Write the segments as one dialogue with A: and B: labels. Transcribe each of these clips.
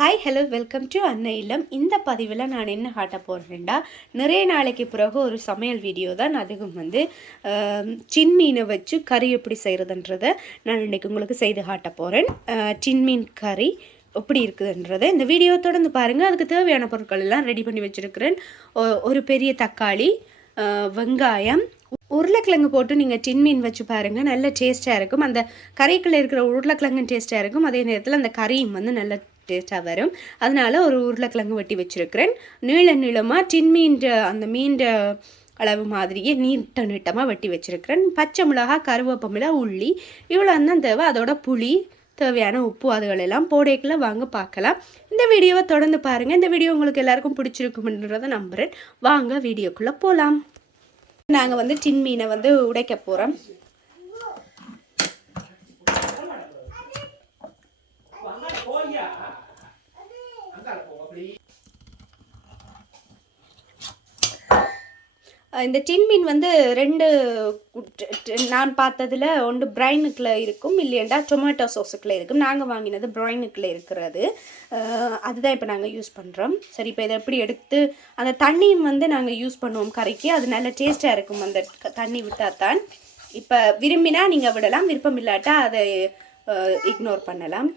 A: Hi hello welcome to அன்னை இல்லம் இந்த பதிவில் நான் என்ன காட்ட போகிறேன்டா நிறைய நாளைக்கு பிறகு ஒரு சமையல் வீடியோ தான் அதுவும் வந்து சின்மீனை வச்சு கறி எப்படி செய்கிறதுன்றதை நான் இன்னைக்கு உங்களுக்கு செய்து காட்ட போகிறேன் சின்மீன் கறி எப்படி இருக்குதுன்றதை இந்த வீடியோ தொடர்ந்து பாருங்கள் அதுக்கு தேவையான பொருட்கள் எல்லாம் ரெடி பண்ணி வச்சுருக்கிறேன். ஒரு பெரிய தக்காளி வெங்காயம் உருளைக்கிழங்கு போட்டு நீங்கள் டின்மீன் வச்சு பாருங்கள் நல்ல டேஸ்ட்டாக இருக்கும். அந்த கறிக்குள்ளே இருக்கிற உருளைக்கிழங்கும் டேஸ்ட்டாக இருக்கும். அதே நேரத்தில் அந்த கறியும் வந்து நல்ல டேஸ்ட்டாக வரும். அதனால ஒரு உருளைக்கிழங்கு வெட்டி வச்சுருக்கிறேன். நீள நீளமாக டின்மீன்ற அந்த மீன்ற அளவு மாதிரியே நீட்ட நீட்டமாக வெட்டி வச்சுருக்கிறேன். பச்சை மிளகா கருவேப்பமிளா உள்ளி இவ்வளோ தான் தேவை. அதோட புளி தேவையான உப்பு அதுகளெல்லாம் போடைக்குள்ள வாங்க பார்க்கலாம். இந்த வீடியோவை தொடர்ந்து பாருங்கள் இந்த வீடியோ உங்களுக்கு எல்லாருக்கும் பிடிச்சிருக்கும்ன்றதை நம்புகிறேன் வாங்க வீடியோக்குள்ளே போகலாம் நாங்கள் வந்து டின் மீனை வந்து உடைக்க போகிறோம் இந்த டின் மீன் வந்து ரெண்டு நான் பார்த்ததில் ஒன்று பிரைனுக்குள்ள இருக்கும் இல்லையண்டா டொமேட்டோ சோஸுக்குள்ள இருக்கும். நாங்கள் வாங்கினது பிரைனுக்குள்ள இருக்கிறது. அதுதான் இப்போ நாங்கள் யூஸ் பண்ணுறோம் சரி இப்போ இதை எப்படி எடுத்து அந்த தண்ணியும் வந்து நாங்கள் யூஸ் பண்ணுவோம் கறிக்கு. அது நல்ல டேஸ்ட்டாக இருக்கும் அந்த தண்ணி விட்டால் தான் இப்போ விரும்பினா நீங்கள் விடலாம் விருப்பம் இல்லாட்டா அதை இக்னோர் பண்ணலாம்.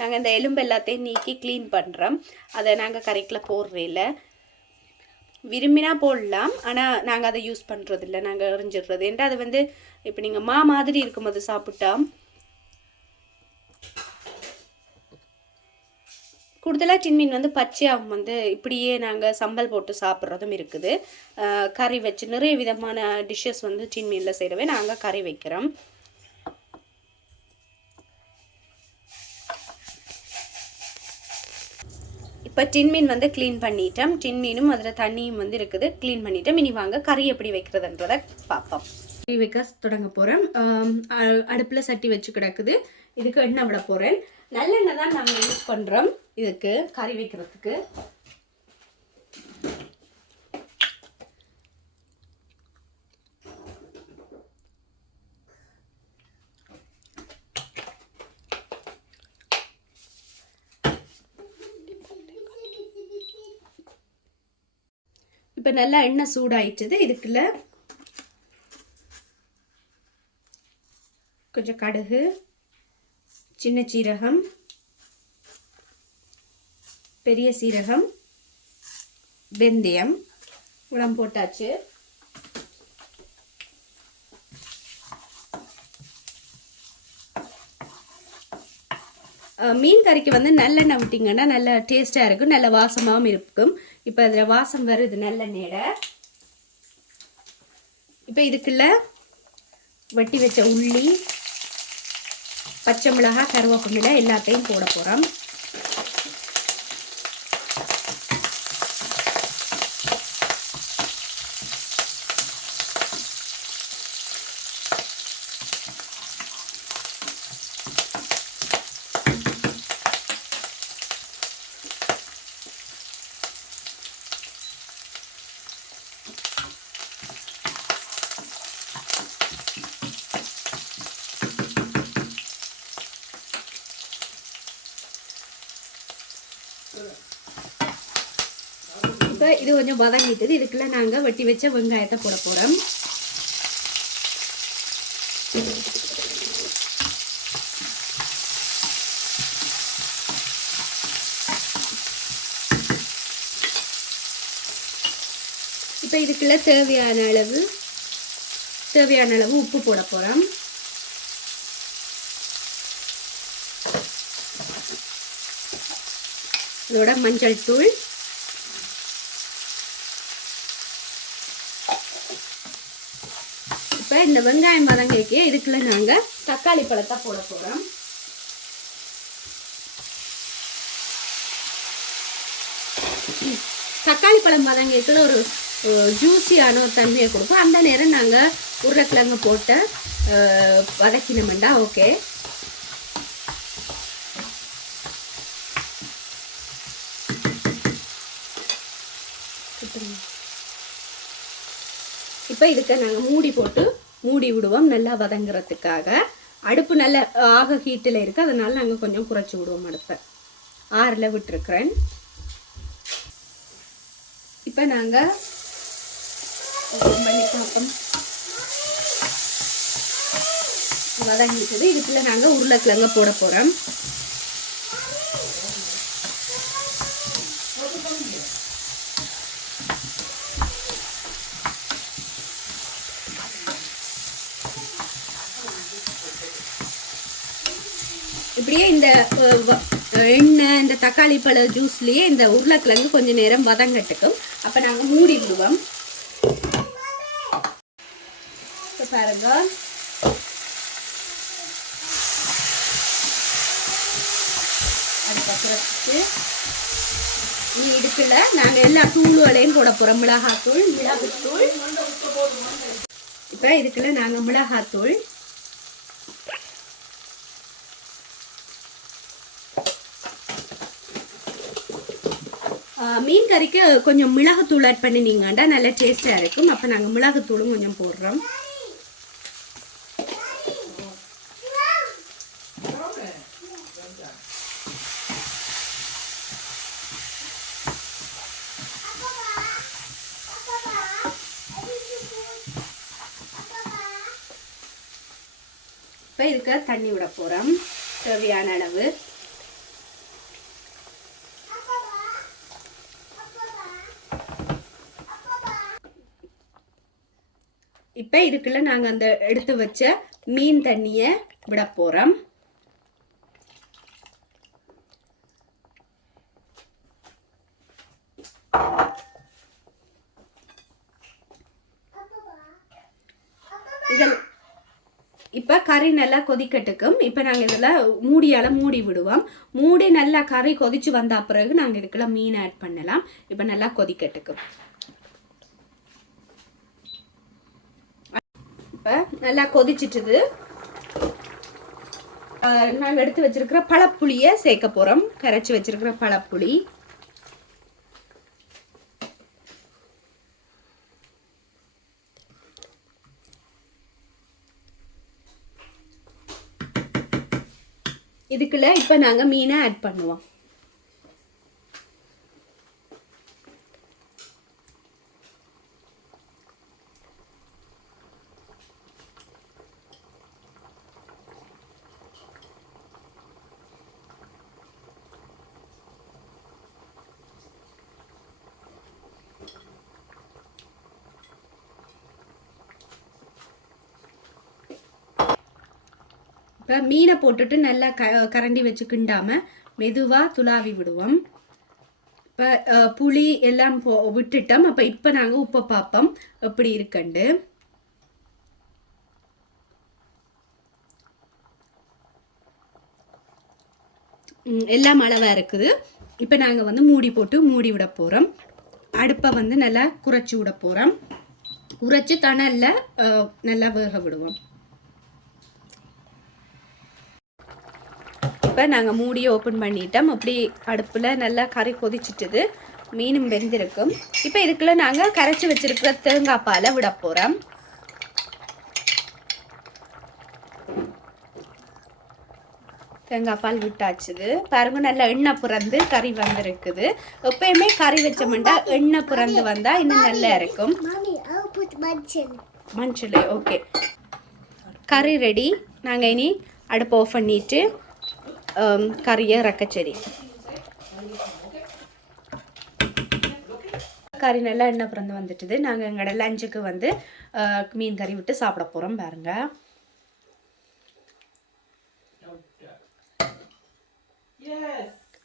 A: நாங்கள் இந்த எலும்பு எல்லாத்தையும் நீக்கி க்ளீன் பண்ணுறோம் அதை நாங்கள் கறிக்குள்ள போடுறதில்ல விரும்பினா போடலாம். ஆனால் நாங்கள் அதை யூஸ் பண்ணுறதில்ல நாங்கள் எறிஞ்சிடுறது ஏன்டா அது வந்து இப்போ நீங்கள் மா மாதிரி இருக்கும் அது சாப்பிட்டா. கூடுதலாக சின்மீன் வந்து பச்சையாகவும் வந்து இப்படியே நாங்கள் சம்பல் போட்டு சாப்பிட்றதும் இருக்குது. கறி வச்சு நிறைய விதமான டிஷ்ஷஸ் வந்து சின்மீனில் செய்கிறவே நாங்கள் கறி வைக்கிறோம். இப்போ டின்மீன் வந்து க்ளீன் பண்ணிட்டோம். டின்மீனும் அதில் தண்ணியும் வந்து இருக்குது. க்ளீன் பண்ணிட்டோம். இனி வாங்க கறி எப்படி வைக்கிறதுன்றதை பார்ப்போம் கறி வைக்க தொடங்க போகிறேன் அடுப்பில் சட்டி வச்சு கிடக்குது. இதுக்கு எண்ணெய் விட போகிறேன் நல்லெண்ணெய் தான் நாங்கள் யூஸ் பண்ணுறோம் இதுக்கு கறி வைக்கிறதுக்கு. இப்போ நல்லா எண்ணெய் சூடாயிட்டது. இதுக்குள்ள கொஞ்சம் கடுகு சின்ன சீரகம் பெரிய சீரகம் வெந்தயம் உளம் போட்டாச்சு. மீன் கறிக்கு வந்து நல்லெண்ணெய் விட்டிங்கன்னா நல்ல டேஸ்ட்டாக இருக்கும் நல்ல வாசமாகவும் இருக்கும். இப்போ அதில் வாசம் வருது நல்லெண்ணெயோட இப்போ இதுக்குள்ள வெட்டி வச்ச உள்ளி பச்சை மிளகாய் கருவேப்பிலை எல்லாத்தையும் போட போகிறோம் இப்போ இது கொஞ்சம் வதங்கிட்டது. இதுக்குள்ள நாங்கள் வெட்டி வச்ச வெங்காயத்தை போட போகிறோம் இப்போ இதுக்குள்ள தேவையான அளவு தேவையான அளவு உப்பு போட போகிறோம் இதோட மஞ்சள் தூள். இப்போ இந்த வெங்காயம் வதங்கிக்கு இதுக்குள்ள நாங்கள் தக்காளி பழத்தை போட போகிறோம் தக்காளி பழம் வதங்கிக்குள்ள ஒரு ஜூஸியான ஒரு தன்மையை கொடுக்கும் அந்த நேரம் நாங்கள் உருளைக்கிழங்கு போட்டு வதக்கினோம்டா ஓகே. இப்போ இதுக்கு நாங்கள் மூடி போட்டு மூடி விடுவோம் நல்லா வதங்குறதுக்காக. அடுப்பு நல்ல ஆக ஹீட்டில் இருக்குது அதனால் நாங்கள் கொஞ்சம் குறைச்சி விடுவோம் அடுப்பை. ஆறில் விட்டுருக்குறேன். இப்போ நாங்கள் பண்ணி பார்ப்போம். வதங்கிட்டது. இதுக்குள்ளே நாங்கள் உருளைக்கிழங்க போட போகிறோம் இப்படியே இந்த அஹ், வ- எண்ணெய் இந்த தக்காளி பழ ஜூஸ்லேயே இந்த உருளைக்கிழங்கு கொஞ்சம் நேரம் வதங்கட்டுக்கும் அப்போ நாங்கள் மூடி விடுவோம் இப்போ பாருங்க. அதுக்கப்புறம் இனி இதுக்குள்ள நாங்கள் எல்லா தூளுகளையும் போட போகிறோம் மிளகாத்தூள் மிளகுத்தூள். இப்போ இதுக்குள்ள நாங்கள் மிளகாத்தூள் மீன் கறிக்கு கொஞ்சம் மிளகுத்தூள் ஆட் பண்ணினீங்கண்டா நல்லா டேஸ்டாக இருக்கும். அப்போ நாங்கள் மிளகுத்தூளும் கொஞ்சம் போடுறோம். இப்போ இதுக்கு தண்ணி விட போகிறோம் தேவையான அளவு. இப்போ இதுக்குள்ள நாங்கள் அந்த எடுத்து வச்ச மீன் தண்ணியை விட போகிறோம் இதில் இப்போ கறி நல்லா கொதிக்கட்டுக்கும். இப்போ நாங்கள் இதில் மூடியால் மூடி விடுவோம். மூடி நல்லா கறி கொதிச்சு வந்த பிறகு நாங்கள் இதுக்குள்ள மீன் ஆட் பண்ணலாம். இப்போ நல்லா கொதிக்கட்டுக்கும். இப்போ நல்லா கொதிச்சிட்டுது. நாங்கள் எடுத்து வச்சிருக்கிற பழப்புளியை சேர்க்க போகிறோம் கரைச்சி வச்சிருக்கிற பழப்புளி. இதுக்குள்ள இப்போ நாங்கள் மீனை ஆட் பண்ணுவோம். இப்போ மீனை போட்டுட்டு நல்லா க கரண்டி வச்சு கிண்டாமல் மெதுவாக துளாவி விடுவோம். இப்போ புளி எல்லாம் போ விட்டுட்டோம். அப்போ இப்போ நாங்கள் உப்பை பார்ப்போம். எப்படி இருக்குண்டு? எல்லாம் அளவாக இருக்குது. இப்போ நாங்கள் வந்து மூடி போட்டு மூடி விட போகிறோம் அடுப்பை வந்து நல்லா குறைச்சி விட போகிறோம் உரைச்சி தணலில் நல்லா வேக விடுவோம். இப்போ நாங்கள் மூடியை ஓப்பன் பண்ணிட்டோம். அப்படி அடுப்பில் நல்லா கறி கொதிச்சிட்டுது. மீனும் வெந்திருக்கும். இப்போ இதுக்குள்ள நாங்கள் கரைச்சி வச்சிருக்கிற தேங்காய் பாலை விட போகிறோம் தேங்காய் பால் விட்டாச்சுது. பாருங்க நல்லா எண்ணெய் புறந்து கறி வந்திருக்குது. எப்பயுமே கறி வச்சோம்னா எண்ணெய் புறந்து வந்தால் இன்னும் நல்லா இருக்கும். மஞ்சள். ஓகே கறி ரெடி நாங்கள் இனி அடுப்பு ஆஃப் பண்ணிட்டு ஆம், கறியை இறக்கச்சேரி கறி நல்லா எண்ணெய் பிறந்து வந்துட்டுது நாங்கள் எங்களோட லஞ்சுக்கு வந்து மீன் கறி விட்டு சாப்பிட போகிறோம் பாருங்க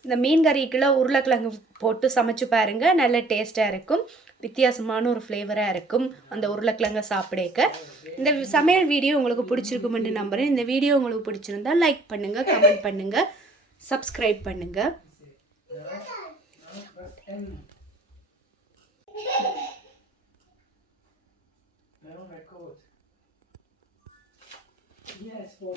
A: இந்த மீன் கறிக்குள்ள உருளைக்கிழங்கு போட்டு சமைச்சு பாருங்க நல்ல டேஸ்ட்டாக இருக்கும் வித்தியாசமான ஒரு ஃப்ளேவராக இருக்கும். அந்த உருளைக்கிழங்கை சாப்பிடக்க. இந்த சமையல் வீடியோ உங்களுக்கு பிடிச்சிருக்குமென்று நம்புகிறேன் இந்த வீடியோ உங்களுக்கு பிடிச்சிருந்தா லைக் பண்ணுங்கள் கமெண்ட் பண்ணுங்கள் சப்ஸ்கிரைப் பண்ணுங்கள்
B: Yes, for